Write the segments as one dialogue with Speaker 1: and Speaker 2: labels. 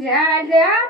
Speaker 1: Yeah. that? Yeah.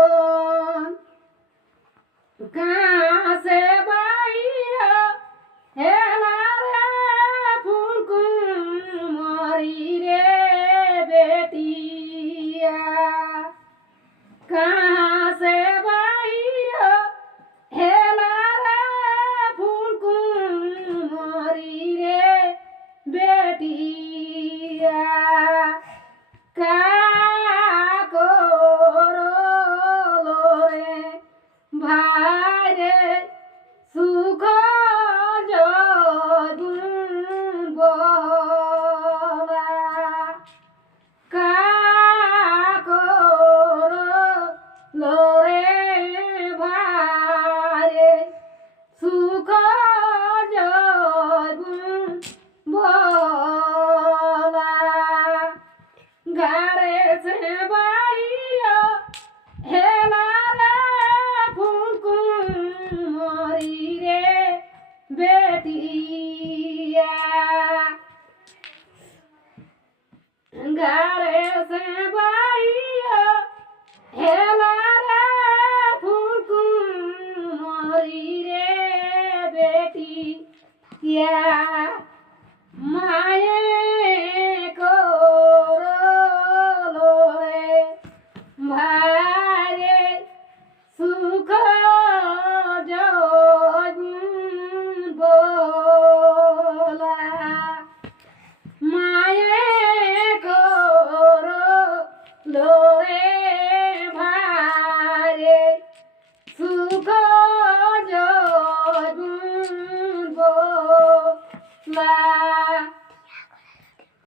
Speaker 1: で疲 yeah, my. -y -y -y -y -y. smile.